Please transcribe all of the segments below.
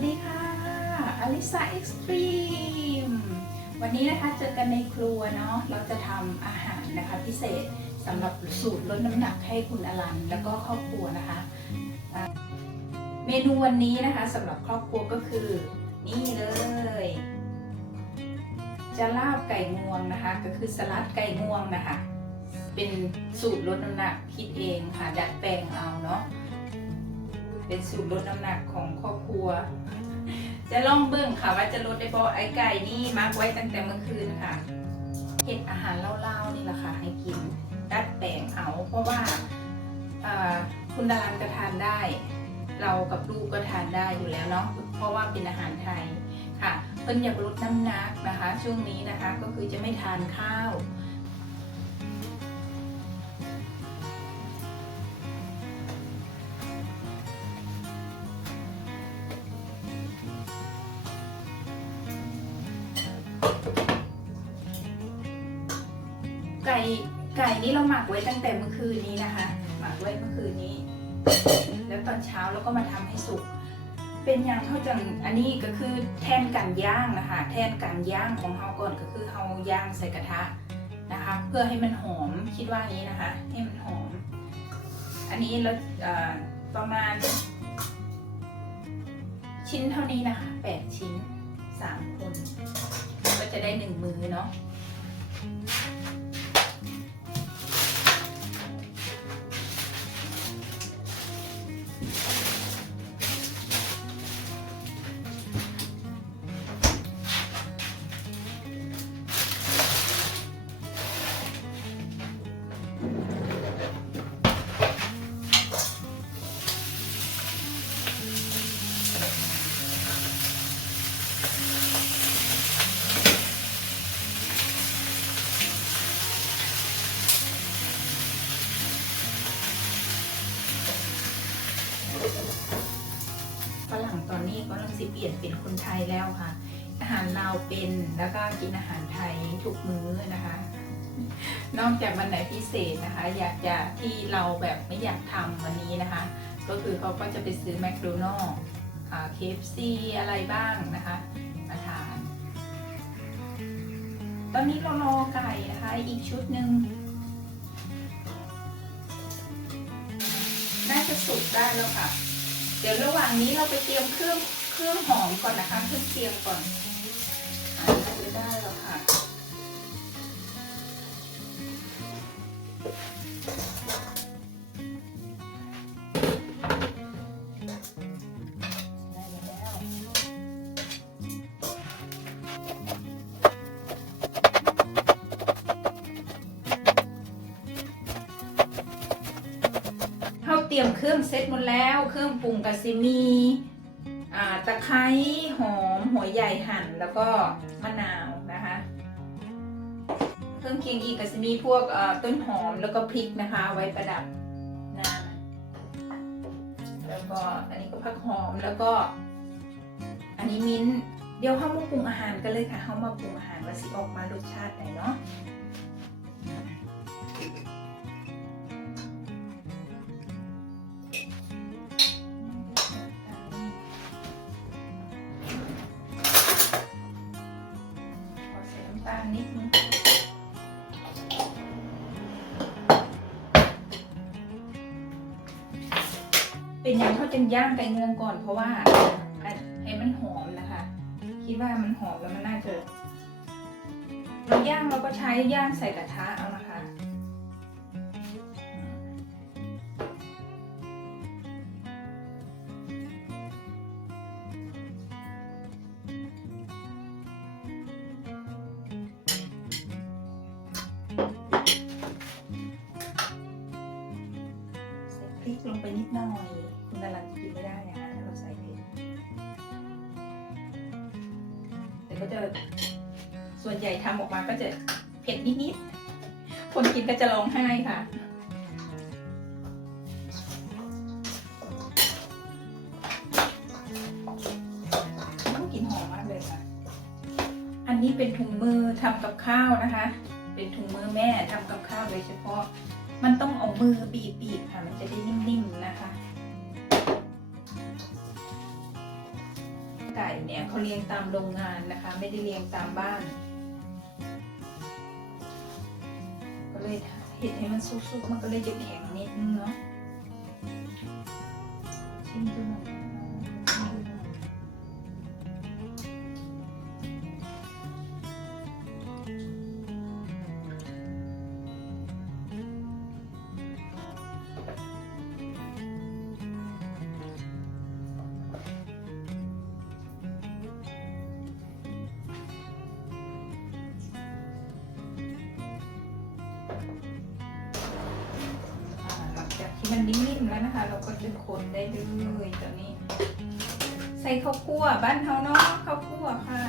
วัสดีค่ะอลิซาเอ็กซ์ตรีมวันนี้นะคะเจอกันในครัวเนาะ เราจะทำอาหารนะคะพิเศษสำหรับสูตรลดน้ำหนักให้คุณอลัน แล้วก็ครอบครัวนะคะ เมนูวันนี้นะคะสำหรับครอบครัวก็คือ นี่เลย จะลาบไก่งวงนะคะ ก็คือสลัดไก่งวงนะคะ เป็นสูตรลดน้ำหนักคิดเองค่ะดัดแปลงเอาเนาะ เป็นสูตรลดน้ำหนักของครอบครัว จะลองเบิ่งค่ะว่าจะลดได้บ่ไอ้ไก่นี่มาร์กไว้ตั้งแต่เมื่อคืนค่ะเห็ดอาหารเล่าๆนี่แหละค่ะให้กินดัดแปลงเอา เพราะว่าอ่าคุณดารันก็ทานได้ เรากับลูกก็ทานได้อยู่แล้วเนาะเพราะว่าเป็นอาหารไทยค่ะเพิ่นอยากลดน้ำหนักนะคะ ช่วงนี้นะคะก็คือจะไม่ทานข้าว ไก่ไก่นี่เราหมักไว้ตั้งแต่เมื่อคืนนี้นะคะ หมักไว้เมื่อคืนนี้ แล้วตอนเช้าเราก็มาทำให้สุก เป็นอย่างเท่าจังอันนี้ก็คือแทนการย่างนะคะ แทนการย่างของเฮาก่อนก็คือเฮาย่างใส่กระทะนะคะ เพื่อให้มันหอมคิดว่านี้นะคะ ให้มันหอม อันนี้เราเอ่อประมาณ ชิ้นเท่านี้นะคะแปดชิ้นสามคน ก็จะได้หนึ่งมือเนาะ สิเปลี่ยนเป็นคนไทยแล้วค่ะ อาหารลาวเป็นแล้วก็กินอาหารไทยทุกมื้อนะคะ นอกจากวันไหนพิเศษนะคะ อยากจะที่เราแบบไม่อยากทำวันนี้นะคะ ก็คือเขาก็จะไปซื้อแมคโดนัลล์เคฟซีอะไรบ้างนะคะมาทาน ตอนนี้เรารอไก่นะคะอีกชุดหนึ่งน่าจะสุกได้แล้วค่ะ เดี๋ยวระหว่างนี้เราไปเตรียมเครื่อง เครื่องหอมก่อนนะคะเครื่องเคียงก่อนอ่าน่ได้แล้วค่ะเขาเตรียมเครื่องเซ็ตหมดแล้ว เครื่องปรุงกะซิมี ตะไคร้หอมหัวใหญ่หั่นแล้วก็มะนาวนะคะ เครื่องเคียงอีกกะซิมีพวกต้นหอมแล้วก็พริกนะคะ ไว้ประดับหน้าแล้วก็อันนี้ก็ผักหอมแล้วก็ อันนี้มิ้นเดี๋ยวเข้ามาปรุงอาหารกันเลยค่ะเข้ามาปรุงอาหารว่าสิออกมารสชาติไหนเนาะาลนิดนึงเป็นอย่างเขาจึงย่างไก่เงืองก่อนเพราะว่าให้มันหอมนะคะ คิดว่ามันหอมแล้วมันน่าจะเราย่างเราก็ใช้ย่างใส่กระทะเอานะคะ กลงไปนิดหน่อย คุณดารันกินไม่ได้นะคะถ้าเราใส่เผ็ดแต่ก็จะส่วนใหญ่ทำออกมาก็จะเผ็ดนิดๆ คนกินก็จะร้องไห้ค่ะต้องกินหอมมากเลยค่ะ อันนี้เป็นถุงมือทำกับข้าวนะคะ เป็นถุงมือแม่ทำกับข้าวโดยเฉพาะ มันต้องเอามือบีบๆค่ะ มันจะได้นิ่มๆนะคะ ไก่เนี่ยเขาเลี้ยงตามโรงงานนะคะ ไม่ได้เลี้ยงตามบ้าน ก็เลยเห็ดให้มันสุกๆมันก็เลยจะแข็งนิดนึงเนาะชิมดูหน่อย จากที่มันนิ่มๆแล้วนะคะ เราก็จะคนได้เลยตอนนี้ ใส่ข้าวคั่วบ้านเฮาเนาะข้าวคั่วค่ะ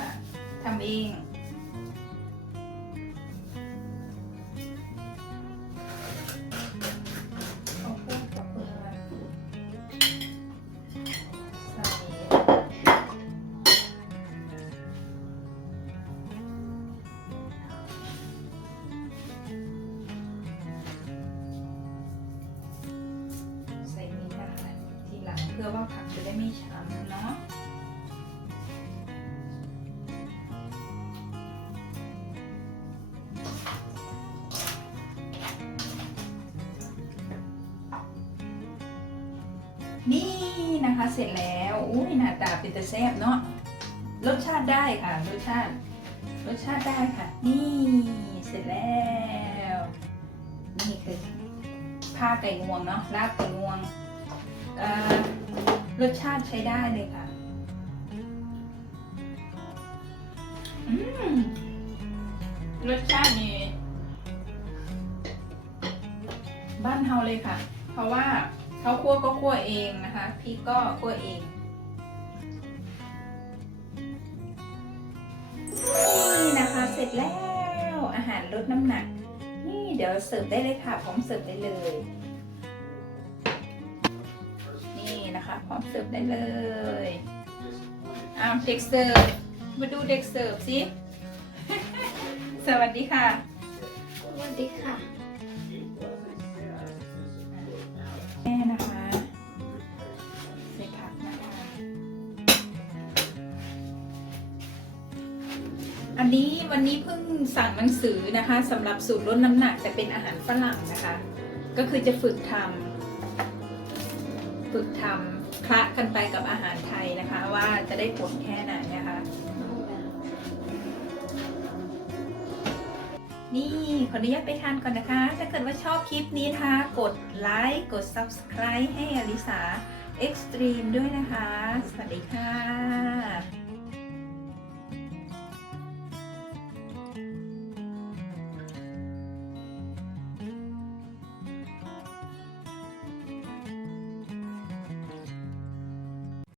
ทำเอง อว่าผักจะได้ไม่ช้ำเนาะนี่นะคะเสร็จแล้วอุ้ยหน้าตาเป็นตะแซ่บเนาะรสชาติได้ค่ะรสชาติ รสชาติได้ค่ะ นี่เสร็จแล้ว นี่คือผ้าไก่งวงเนาะลาบไก่งวง รสชาติใช้ได้เลยค่ะ รสชาตินี่บ้านเฮาเลยค่ะ เพราะว่าเขาคั่วก็คั่วเองนะคะพริกก็คั่วเองนี่นะคะเสร็จแล้วอาหารลดน้ำหนัก นี่เดี๋ยวเสิร์ฟได้เลยค่ะพร้อมเสิร์ฟได้เลย คะพร้อมเสิร์ฟได้เลยอ้าวเด็กเสิร์ฟมาดูเด็กเสิร์ฟสิ สวัสดีค่ะ สวัสดีค่ะ แม่นะคะใส่ผักนะคะ อันนี้วันนี้เพิ่งสั่งหนังสือนะคะสำหรับสูตรลดน้ำหนักแต่เป็นอาหารฝรั่งนะคะ ก็คือจะฝึกทำฝึกทำ คละกันไปกับอาหารไทยนะคะ ว่าจะได้ผลแค่ไหนนะคะ นี่ขออนุญาตไปทานก่อนนะคะ ถ้าเกิดว่าชอบคลิปนี้นะคะ กดไลค์กด subscribe ให้อลิสา Extreme ด้วยนะคะ สวัสดีค่ะ